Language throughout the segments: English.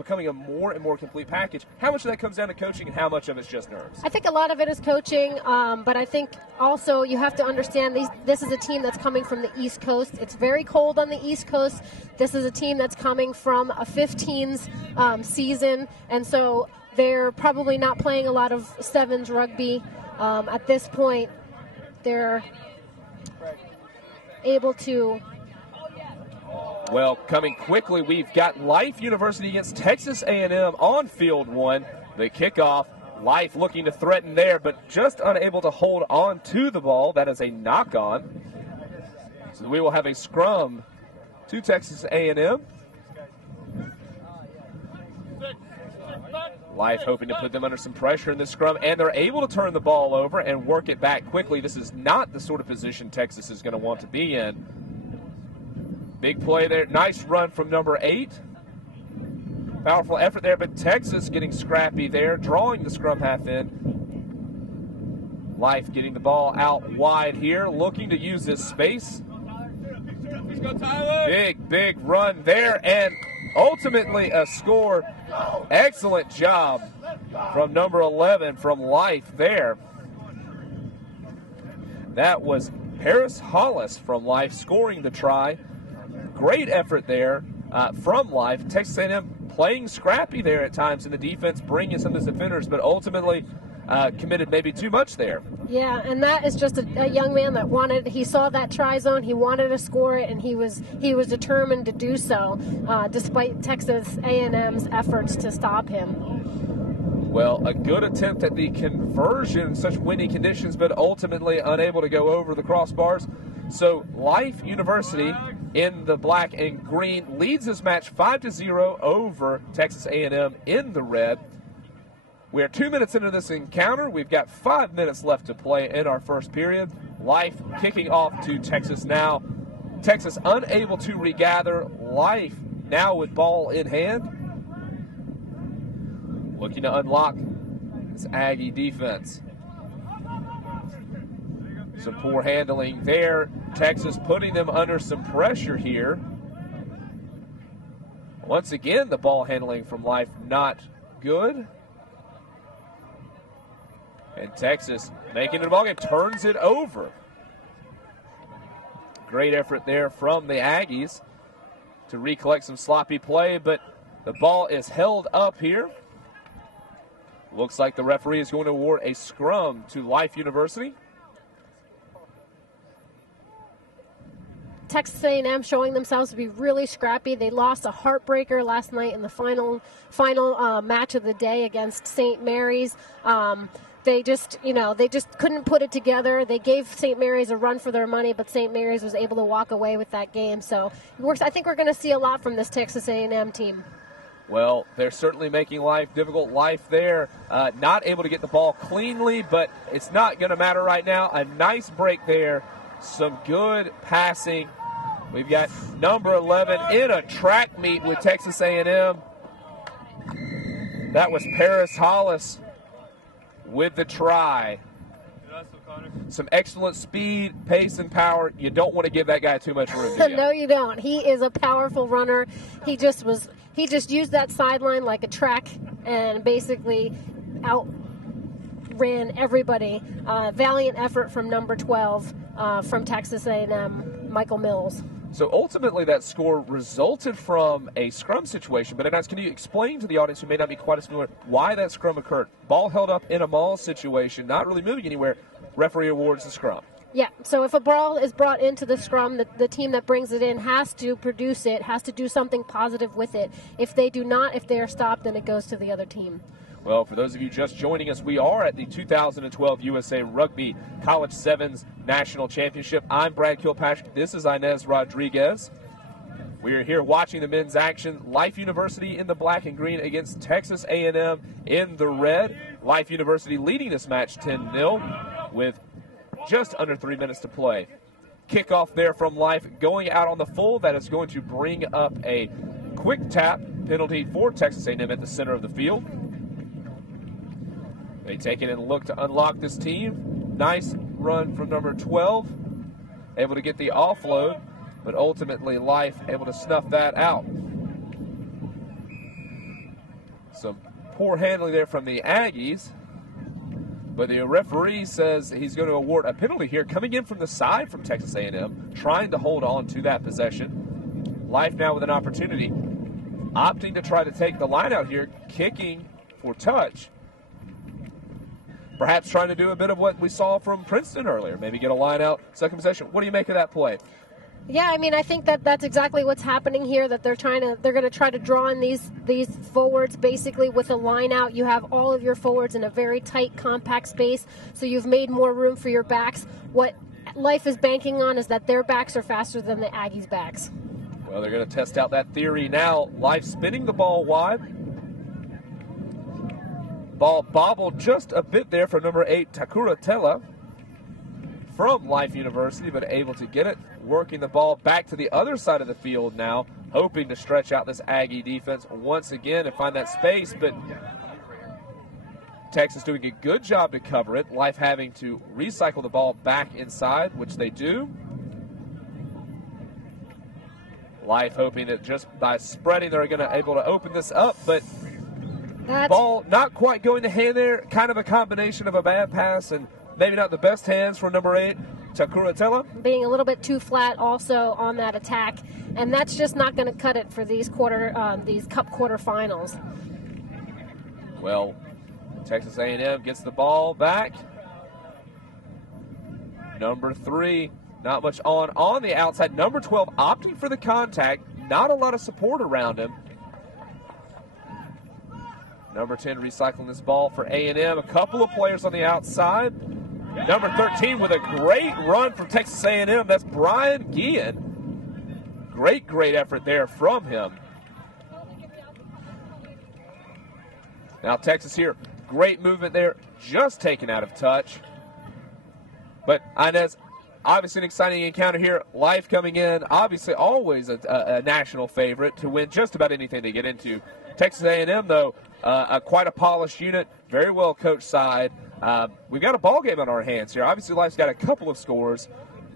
becoming a more and more complete package. How much of that comes down to coaching and how much of it's just nerves? I think a lot of it is coaching, but I think also you have to understand this is a team that's coming from the East Coast. It's very cold on the East Coast. This is a team that's coming from a 15s season, and so they're probably not playing a lot of sevens rugby. At this point, they're able to. Well, coming quickly, we've got Life University against Texas A&M on field one. The kickoff, Life looking to threaten there, but just unable to hold on to the ball. That is a knock-on. So we will have a scrum to Texas A&M. Life hoping to put them under some pressure in this scrum, and they're able to turn the ball over and work it back quickly. This is not the sort of position Texas is going to want to be in. Big play there. Nice run from number 8. Powerful effort there, but Texas getting scrappy there, drawing the scrum half in. Life getting the ball out wide here, looking to use this space. Big run there, and ultimately a score. Excellent job from number 11 from Life there. That was Paris Hollis from Life scoring the try. Great effort there from Life. Texas A&M playing scrappy there at times in the defense, bringing some of the defenders, but ultimately committed maybe too much there. Yeah, and that is just a young man that he saw that try zone, he wanted to score it, and he was determined to do so, despite Texas A&M's efforts to stop him. Well, a good attempt at the conversion in such windy conditions, but ultimately unable to go over the crossbars. So Life University in the black and green leads this match 5-0 over Texas A&M in the red. We are 2 minutes into this encounter. We've got 5 minutes left to play in our first period. Life kicking off to Texas now. Texas unable to regather. Life now with ball in hand, looking to unlock this Aggie defense. Some poor handling there. Texas putting them under some pressure here. Once again, the ball handling from Life not good. And Texas making it a ball game, turns it over. Great effort there from the Aggies to recollect some sloppy play, but the ball is held up here. Looks like the referee is going to award a scrum to Life University. Texas A&M showing themselves to be really scrappy. They lost a heartbreaker last night in the final match of the day against St. Mary's. They just couldn't put it together. They gave St. Mary's a run for their money, but St. Mary's was able to walk away with that game. So I think we're going to see a lot from this Texas A&M team. Well, they're certainly making life difficult. Life there, not able to get the ball cleanly, but it's not going to matter right now. A nice break there. Some good passing. We've got number 11 in a track meet with Texas A&M. That was Paris Hollis with the try. Some excellent speed, pace, and power. You don't want to give that guy too much room. No, you don't. He is a powerful runner. He just used that sideline like a track and basically outran everybody. Valiant effort from number 12 from Texas A&M, Michael Mills. So ultimately that score resulted from a scrum situation, but can you explain to the audience who may not be quite as familiar why that scrum occurred? Ball held up in a maul situation, not really moving anywhere, referee awards the scrum. Yeah, so if a ball is brought into the scrum, the team that brings it in has to produce it, has to do something positive with it. If they do not, if they are stopped, then it goes to the other team. Well, for those of you just joining us, we are at the 2012 USA Rugby College Sevens National Championship. I'm Brad Kilpatrick. This is Inez Rodriguez. We are here watching the men's action. Life University in the black and green against Texas A&M in the red. Life University leading this match 10-0 with just under 3 minutes to play. Kickoff there from Life going out on the full. That is going to bring up a quick tap penalty for Texas A&M at the center of the field. They take it and look to unlock this team. Nice run from number 12. Able to get the offload, but ultimately Life able to snuff that out. Some poor handling there from the Aggies. But the referee says he's going to award a penalty here, coming in from the side from Texas A&M, trying to hold on to that possession. Life now with an opportunity, opting to try to take the line out here, kicking for touch. Perhaps trying to do a bit of what we saw from Princeton earlier, maybe get a line out, second possession. What do you make of that play? Yeah, I mean, I think that's exactly what's happening here. That they're going to try to draw in these forwards basically with a line out. You have all of your forwards in a very tight, compact space, so you've made more room for your backs. What Life is banking on is that their backs are faster than the Aggies' backs. Well, they're going to test out that theory now. Life spinning the ball wide. Ball bobbled just a bit there for number 8, Takura Tella from Life University, but able to get it. Working the ball back to the other side of the field now, hoping to stretch out this Aggie defense once again and find that space, but Texas doing a good job to cover it. Life having to recycle the ball back inside, which they do. Life hoping that just by spreading they're going to able to open this up, but ball not quite going to hand there. Kind of a combination of a bad pass and maybe not the best hands for number 8, Takura Tella. Being a little bit too flat also on that attack, and that's just not going to cut it for these Cup quarterfinals. Well, Texas A&M gets the ball back. Number 3, not much on the outside. Number 12 opting for the contact. Not a lot of support around him. Number 10 recycling this ball for A&M. A couple of players on the outside. Number 13 with a great run from Texas A&M. That's Brian Guillen. Great effort there from him. Now Texas here. Great movement there. Just taken out of touch. But Inez, obviously an exciting encounter here. Life coming in. Obviously always a national favorite to win just about anything they get into. Texas A&M, though, quite a polished unit. Very well coached side. We've got a ball game on our hands here. Obviously, Life's got a couple of scores,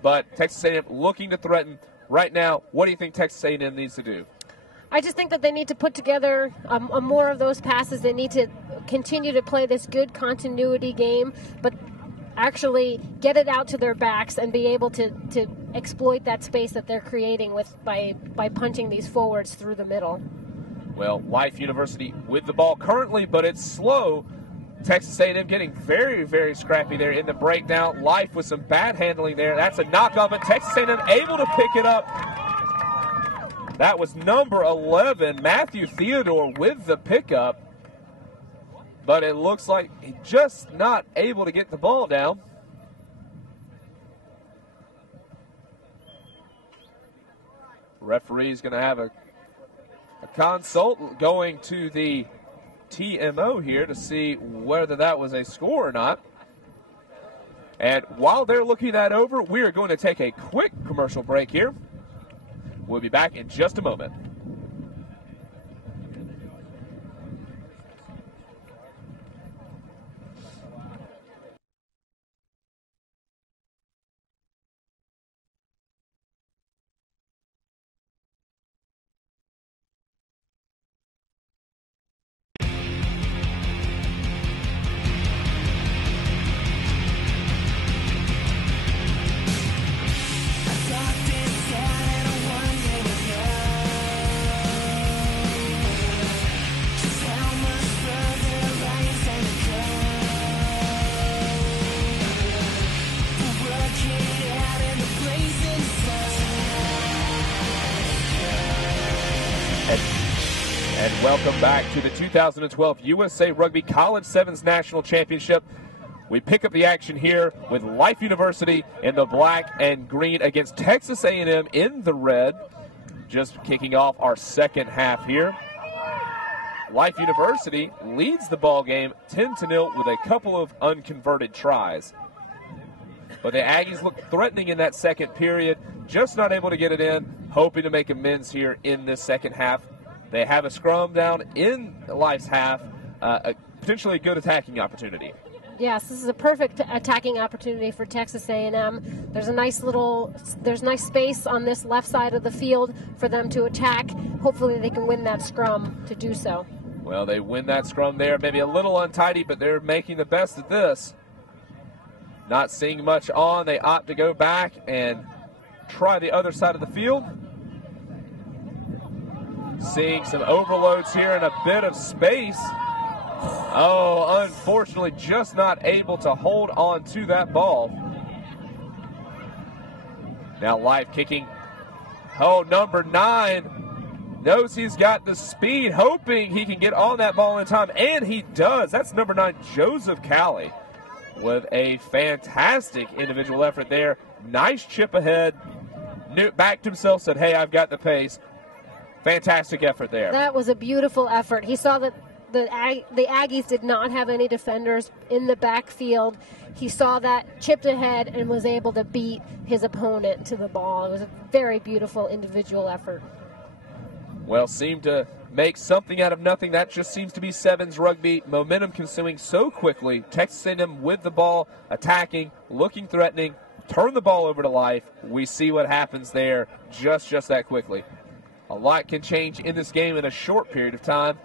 but Texas A&M looking to threaten right now. What do you think Texas A&M needs to do? I just think that they need to put together more of those passes. They need to continue to play this good continuity game, but actually get it out to their backs and be able to exploit that space that they're creating by punching these forwards through the middle. Well, Life University with the ball currently, but it's slow. Texas A&M getting very scrappy there in the breakdown. Life with some bad handling there. That's a knockoff, but Texas A&M able to pick it up. That was number 11, Matthew Theodore, with the pickup. But it looks like he's just not able to get the ball down. Referee's going to have a consult going to the TMO here to see whether that was a score or not. And while they're looking that over, we are going to take a quick commercial break here. We'll be back in just a moment. And welcome back to the 2012 USA Rugby College Sevens National Championship. We pick up the action here with Life University in the black and green against Texas A&M in the red. Just kicking off our second half here. Life University leads the ball game 10-0 with a couple of unconverted tries. But the Aggies look threatening in that second period, just not able to get it in, hoping to make amends here in this second half. They have a scrum down in Life's half, a potentially good attacking opportunity. Yes, this is a perfect attacking opportunity for Texas A&M. There's nice space on this left side of the field for them to attack. Hopefully they can win that scrum to do so. Well, they win that scrum there. Maybe a little untidy, but they're making the best of this. Not seeing much on. They opt to go back and try the other side of the field. Seeing some overloads here and a bit of space. Oh, unfortunately, just not able to hold on to that ball. Now Life kicking. Oh, number 9 knows he's got the speed, hoping he can get on that ball in time, and he does. That's number 9, Joseph Calley, with a fantastic individual effort there. Nice chip ahead. Backed himself, said, hey, I've got the pace. Fantastic effort there. That was a beautiful effort. He saw that the Aggies did not have any defenders in the backfield. He saw that, chipped ahead, and was able to beat his opponent to the ball. It was a very beautiful individual effort. Well, seemed to make something out of nothing. That just seems to be Sevens rugby. Momentum consuming so quickly. Texas A&M with the ball, attacking, looking threatening, turn the ball over to Life. We see what happens there just that quickly. A lot can change in this game in a short period of time.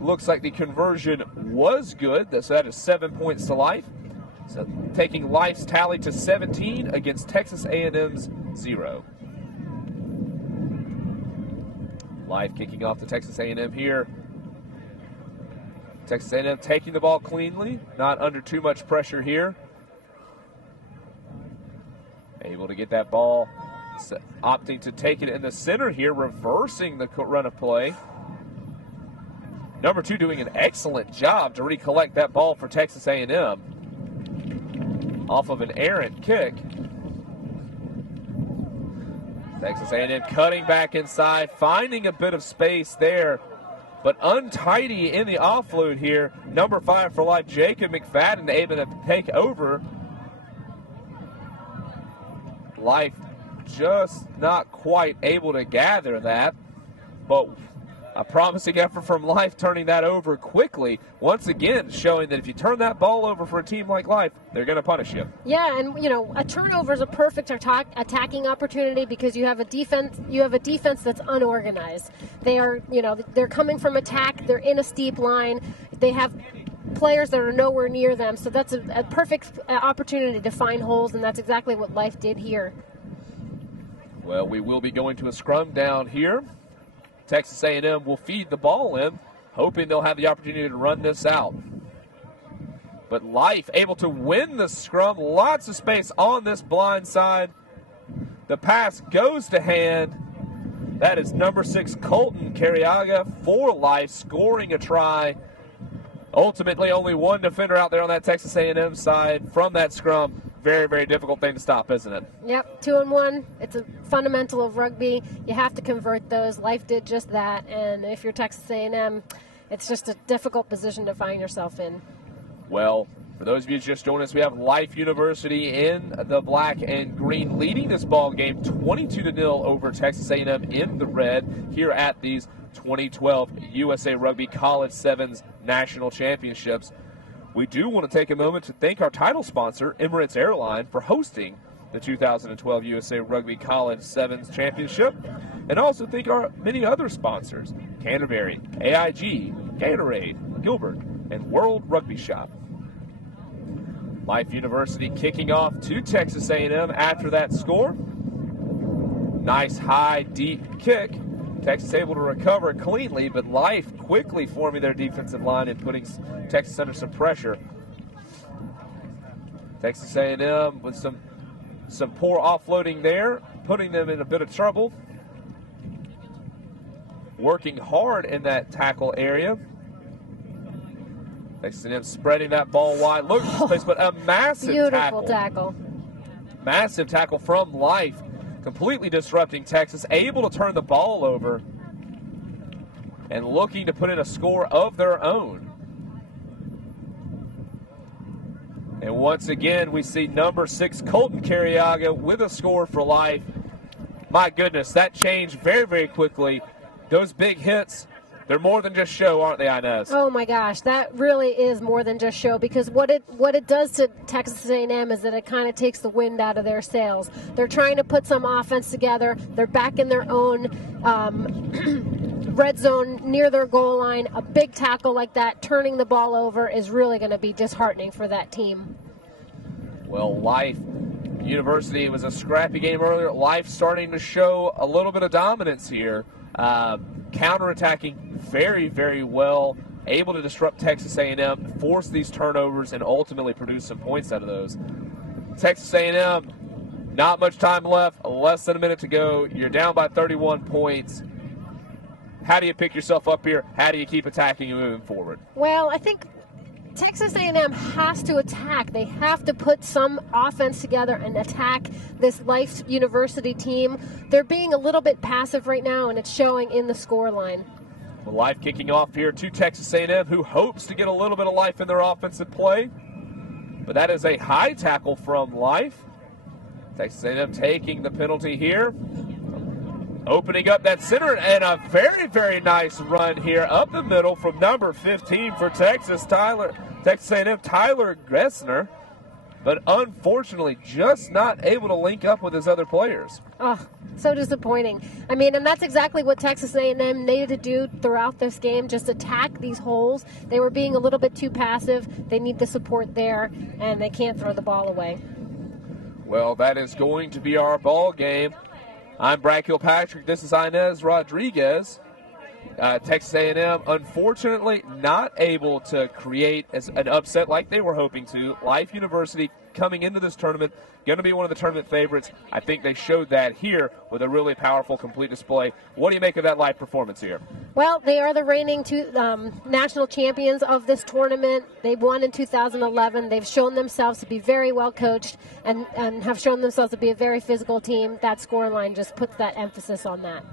Looks like the conversion was good. So that is 7 points to Life. So taking Life's tally to 17 against Texas A&M's 0. Life kicking off the Texas A&M here. Texas A&M taking the ball cleanly, not under too much pressure here. Able to get that ball, opting to take it in the center here, reversing the run of play. Number 2 doing an excellent job to recollect that ball for Texas A&M off of an errant kick. Texas A&M cutting back inside, finding a bit of space there, but untidy in the offload here. Number 5 for Life, Jacob McFadden, able to take over. Life just not quite able to gather that, but a promising effort from Life turning that over quickly. Once again, showing that if you turn that ball over for a team like Life, they're going to punish you. Yeah, and a turnover is a perfect attacking opportunity because you have a defense. You have a defense that's unorganized. They are, they're coming from attack. They're in a steep line. They have players that are nowhere near them. So that's a perfect opportunity to find holes, and that's exactly what Life did here. Well, we will be going to a scrum down here. Texas A&M will feed the ball in, hoping they'll have the opportunity to run this out. But Life able to win the scrum. Lots of space on this blind side. The pass goes to hand. That is number 6, Colton Carriaga for Life, scoring a try. Ultimately, only one defender out there on that Texas A&M side from that scrum. Very, very difficult thing to stop, isn't it? Yep, 2-1. It's a fundamental of rugby. You have to convert those. Life did just that. And if you're Texas A&M, it's just a difficult position to find yourself in. Well, for those of you just joining us, we have Life University in the black and green leading this ball game 22-0 over Texas A&M in the red here at these 2012 USA Rugby College Sevens National Championships. We do want to take a moment to thank our title sponsor, Emirates Airline, for hosting the 2012 USA Rugby College Sevens Championship, and also thank our many other sponsors, Canterbury, AIG, Gatorade, Gilbert, and World Rugby Shop. Life University kicking off to Texas A&M after that score. Nice high, deep kick. Texas able to recover cleanly, but Life quickly forming their defensive line and putting Texas under some pressure. Texas A&M with some poor offloading there, putting them in a bit of trouble. Working hard in that tackle area. Texas A&M spreading that ball wide. Look at this place, but a massive Beautiful tackle. Massive tackle from Life. Completely disrupting Texas, able to turn the ball over and looking to put in a score of their own. And once again, we see number 6, Colton Carriaga, with a score for Life. My goodness, that changed very, very quickly. Those big hits, they're more than just show, aren't they, Inez? Oh my gosh, that really is more than just show, because what it does to Texas A&M is that it kind of takes the wind out of their sails. They're trying to put some offense together. They're back in their own red zone near their goal line, a big tackle like that, turning the ball over is really going to be disheartening for that team. Well, Life University, it was a scrappy game earlier. Life starting to show a little bit of dominance here. Counterattacking very, very well. Able to disrupt Texas A&M, force these turnovers, and ultimately produce some points out of those. Texas A&M, not much time left, less than a minute to go. You're down by 31 points. How do you pick yourself up here? How do you keep attacking and moving forward? Well, I think Texas A&M has to attack. They have to put some offense together and attack this Life University team. They're being a little bit passive right now, and it's showing in the scoreline. Well, Life kicking off here to Texas A&M, who hopes to get a little bit of life in their offensive play. But that is a high tackle from Life. Texas A&M taking the penalty here. Opening up that center, and a very, very nice run here up the middle from number 15 for Texas A&M, Tyler Gressner. But unfortunately, just not able to link up with his other players. Oh, so disappointing. I mean, and that's exactly what Texas A&M needed to do throughout this game, just attack these holes. They were being a little bit too passive. They need the support there, and they can't throw the ball away. Well, that is going to be our ball game. I'm Brad Kilpatrick. This is Inez Rodriguez. Texas A&M, unfortunately, not able to create an upset like they were hoping to. Life University coming into this tournament, going to be one of the tournament favorites. I think they showed that here with a really powerful, complete display. What do you make of that Life performance here? Well, they are the reigning national champions of this tournament. They won in 2011. They've shown themselves to be very well coached and have shown themselves to be a very physical team. That scoreline just puts that emphasis on that.